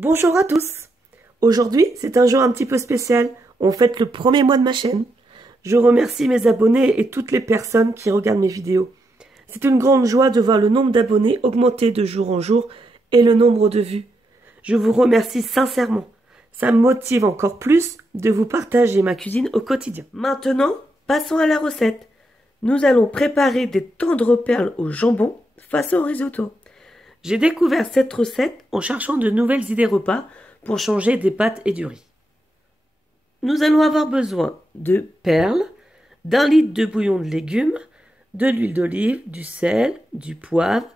Bonjour à tous. Aujourd'hui, c'est un jour un petit peu spécial. On fête le premier mois de ma chaîne. Je remercie mes abonnés et toutes les personnes qui regardent mes vidéos. C'est une grande joie de voir le nombre d'abonnés augmenter de jour en jour et le nombre de vues. Je vous remercie sincèrement. Ça me motive encore plus de vous partager ma cuisine au quotidien. Maintenant, passons à la recette. Nous allons préparer des tendres perles au jambon façon risotto. J'ai découvert cette recette en cherchant de nouvelles idées repas pour changer des pâtes et du riz. Nous allons avoir besoin de perles, d'1 litre de bouillon de légumes, de l'huile d'olive, du sel, du poivre,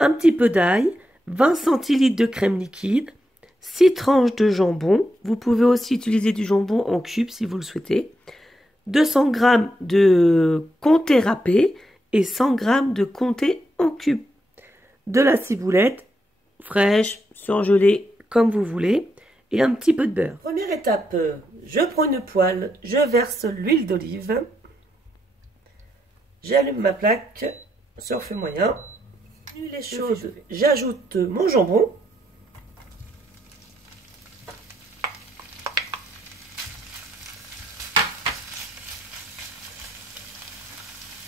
un petit peu d'ail, 20 centilitres de crème liquide, 6 tranches de jambon. Vous pouvez aussi utiliser du jambon en cubes si vous le souhaitez, 200 g de comté râpé et 100 g de comté en cubes. De la ciboulette, fraîche, surgelée, comme vous voulez, et un petit peu de beurre. Première étape, je prends une poêle, je verse l'huile d'olive, j'allume ma plaque sur feu moyen, l'huile est chaude, j'ajoute mon jambon,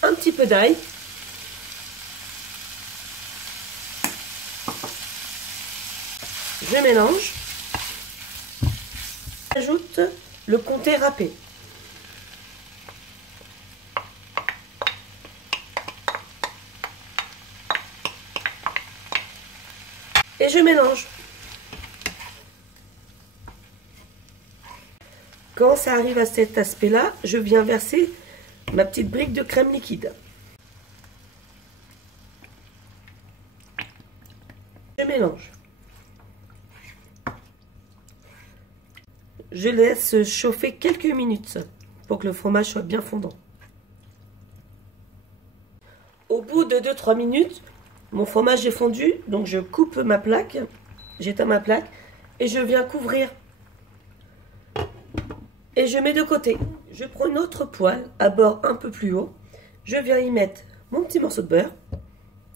un petit peu d'ail, je mélange, j'ajoute le comté râpé. Et je mélange. Quand ça arrive à cet aspect-là, je viens verser ma petite brique de crème liquide. Je mélange. Je laisse chauffer quelques minutes pour que le fromage soit bien fondant. Au bout de 2-3 minutes, mon fromage est fondu, donc je coupe ma plaque, j'éteins ma plaque et je viens couvrir. Et je mets de côté. Je prends une autre poêle à bord un peu plus haut, je viens y mettre mon petit morceau de beurre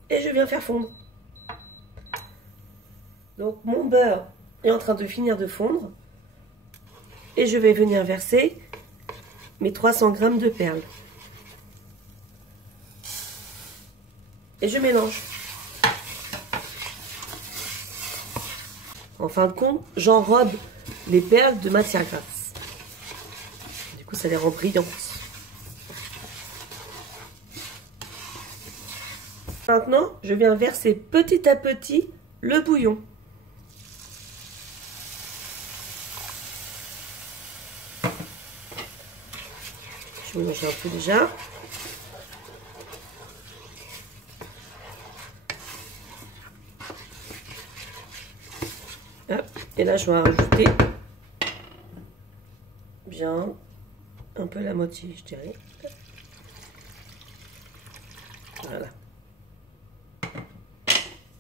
et je viens faire fondre. Donc mon beurre est en train de finir de fondre. Et je vais venir verser mes 300 g de perles. Et je mélange. En fin de compte, j'enrobe les perles de matière grasse. Du coup, ça les rend brillantes. Maintenant, je viens verser petit à petit le bouillon. Je mélange un peu déjà. Hop. Et là, je vais rajouter bien un peu la moitié, je dirais. Voilà.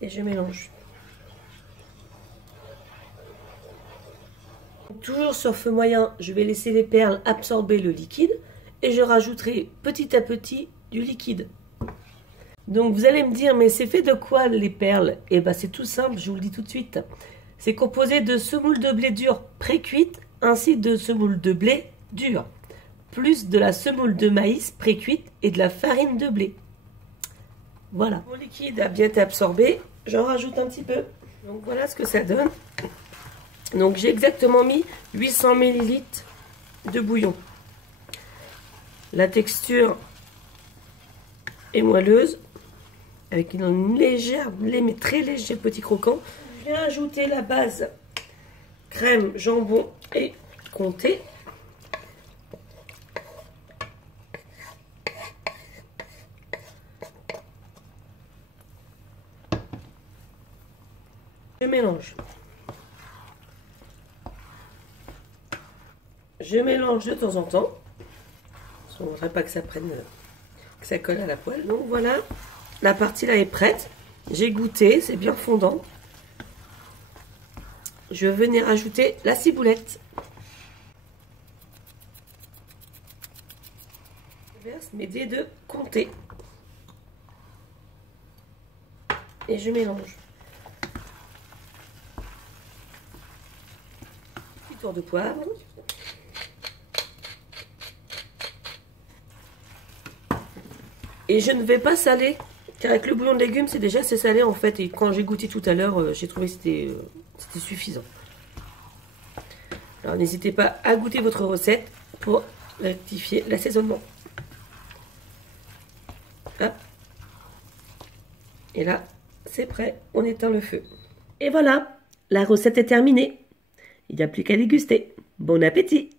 Et je mélange. Toujours sur feu moyen, je vais laisser les perles absorber le liquide. Et je rajouterai petit à petit du liquide. Donc vous allez me dire, mais c'est fait de quoi les perles? Eh bien c'est tout simple, je vous le dis tout de suite. C'est composé de semoule de blé dur pré-cuite, ainsi de semoule de blé dur, plus de la semoule de maïs pré-cuite et de la farine de blé. Voilà. Mon liquide a bien été absorbé, j'en rajoute un petit peu. Donc voilà ce que ça donne. Donc j'ai exactement mis 800 ml de bouillon. La texture est moelleuse, avec une légère, mais très léger petit croquant. Je viens ajouter la base crème, jambon et comté. Je mélange. Je mélange de temps en temps. On ne voudrait pas que ça prenne, que ça colle à la poêle. Donc voilà, la partie là est prête. J'ai goûté, c'est bien fondant. Je vais venir ajouter la ciboulette. Je verse mes dés de comté. Et je mélange. éclateur de poivre. Et je ne vais pas saler, car avec le bouillon de légumes, c'est déjà assez salé en fait. Et quand j'ai goûté tout à l'heure, j'ai trouvé que c'était suffisant. Alors n'hésitez pas à goûter votre recette pour rectifier l'assaisonnement. Hop. Et là, c'est prêt, on éteint le feu. Et voilà, la recette est terminée. Il n'y a plus qu'à déguster. Bon appétit!